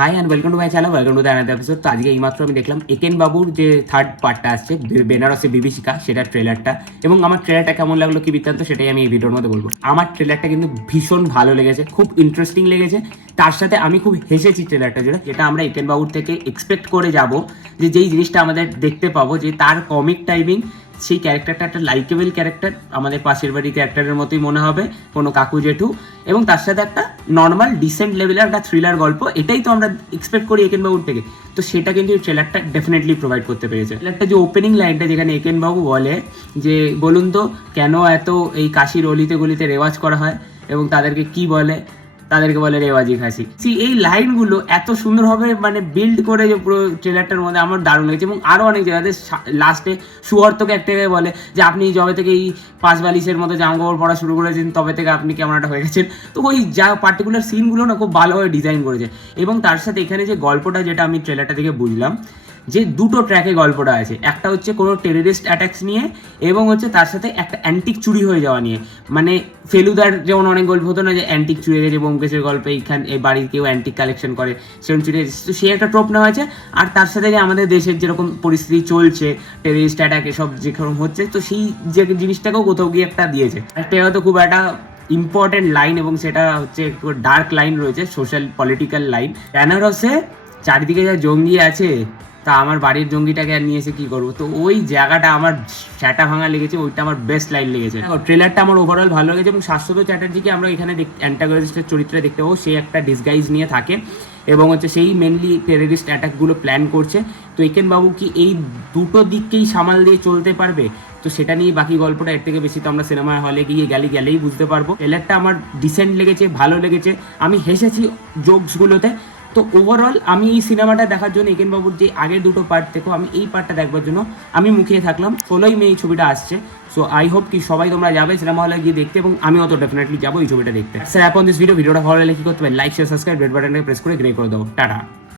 High and welcome to my channel, welcome to the another episode. তো আজকে এইমাত্র আমি দেখলাম একেন বাবুর যে থার্ড পার্টটা আসছে বেনারসে বিভীষিকা, সেটার ট্রেলারটা। এবং আমার ট্রেলারটা কেমন লাগলো, কি বৃত্তান্ত, সেটাই আমি এই ভিডিওর মধ্যে বলবো। আমার ট্রেলারটা কিন্তু ভীষণ ভালো লেগেছে, খুব ইন্টারেস্টিং লেগেছে। তার সাথে আমি খুব হেসেছি ট্রেলারটা জুড়ে, যেটা আমরা একেন বাবুর থেকে এক্সপেক্ট করে যাব, যে যেই জিনিসটা আমাদের দেখতে পাবো, যে তার কমিক টাইমিং, সেই ক্যারেক্টারটা একটা লাইকেবল ক্যারেক্টার, আমাদের পাশের বাড়ির ক্যারেক্টারের মতোই মনে হবে, কোনো কাকু জেঠু। এবং তার সাথে একটা নর্মাল ডিসেন্ট লেভেলের একটা থ্রিলার গল্প, এটাই তো আমরা এক্সপেক্ট করি একেন বাবুর থেকে। তো সেটা কিন্তু এই ট্রেলারটা ডেফিনেটলি প্রোভাইড করতে পেরেছে। ট্রেলারটা যে ওপেনিং লাইনটা, যেখানে একেন বাবু বলে যে বলুন তো কেন এত এই কাশির অলিতে গলিতে রেওয়াজ করা হয়, এবং তাদেরকে কি বলে, তাদেরকে বলে রেওয়াজি খাসি। এই লাইনগুলো এত সুন্দরভাবে মানে বিল্ড করে যে পুরো ট্রেলারটার মধ্যে আমার দারুণ লেগেছে। এবং আরও অনেক জায়গাতে লাস্টে সুহর্তকে একটা বলে যে আপনি যবে থেকে এই 5 বালিশের মতো জামাকাপড় পরা শুরু করেছেন, তবে থেকে আপনি কেমন একটা হয়ে গেছেন। তো ওই যা পার্টিকুলার সিনগুলো না খুব ভালোভাবে ডিজাইন করেছে। এবং তার সাথে এখানে যে গল্পটা, যেটা আমি ট্রেলারটা থেকে বুঝলাম, যে দুটো ট্র্যাকে গল্পটা আছে। একটা হচ্ছে কোনো টেররিস্ট অ্যাটাকস নিয়ে, এবং হচ্ছে তার সাথে একটা অ্যান্টিক চুরি হয়ে যাওয়া নিয়ে। মানে ফেলুদার যেমন অনেক গল্প হতো না, যে অ্যান্টিক চুরি হয়ে গেছে, ব্যোমকেশের গল্পে এইখানে এই বাড়ির কেউ অ্যান্টিক কালেকশন করে, সেরকম চুরি হয়েছে। তো সে একটা ট্রোপ নেওয়া হয়েছে। আর তার সাথে যে আমাদের দেশের যেরকম পরিস্থিতি চলছে, টেররিস্ট অ্যাটাক এসব যেরকম হচ্ছে, তো সেই যে জিনিসটাকেও কোথাও গিয়ে একটা দিয়েছে। একটা হয়তো খুব একটা ইম্পর্টেন্ট লাইন, এবং সেটা হচ্ছে একটু ডার্ক লাইন রয়েছে, সোশ্যাল পলিটিক্যাল লাইন। বেনারসে চারিদিকে যা জঙ্গি আছে, তা আমার বাড়ির জঙ্গিটাকে আর নিয়ে এসে কী করবো। তো ওই জায়গাটা আমার স্যাটা ভাঙা লেগেছে, ওইটা আমার বেস্ট লাইন লেগেছে। ট্রেলারটা আমার ওভারঅল ভালো লেগেছে। এবং শাশ্বত চ্যাটার্জিকে আমরা এখানে অ্যান্টাগনিস্টের চরিত্রে দেখতে পাবো। সে একটা ডিসগাইজ নিয়ে থাকে, এবং হচ্ছে সেই মেনলি টেররিস্ট অ্যাটাকগুলো প্ল্যান করছে। তো একেন বাবু কি এই দুটো দিককেই সামাল দিয়ে চলতে পারবে? তো সেটা নিয়ে বাকি গল্পটা, এর থেকে বেশি তো আমরা সিনেমা হলে গিয়ে গেলেই বুঝতে পারবো। ট্রেলারটা আমার ডিসেন্ট লেগেছে, ভালো লেগেছে, আমি হেসেছি জোকসগুলোতে। তো ওভারঅল আমি এই সিনেমাটা দেখার জন্য, একেন বাবুর যে আগের দুটো পার্ট থেকেও আমি এই পার্টটা দেখবার জন্য আমি মুখিয়ে থাকলাম। 16ই মে এই ছবিটা আসছে। সো আই হোপ কি সবাই তোমরা যাবে সিনেমা হলে গিয়ে দেখতে, এবং আমিও তো ডেফিনেটলি যাবো এই ছবিটা দেখতে। স্যার, এখন দিস ভিডিওটা ভালো লাগলে কি করতে হবে? লাইক, শেয়ার, সাবস্ক্রাইব, রেড বাটনটাকে প্রেস করে গ্রে করে দেবো। টাটা।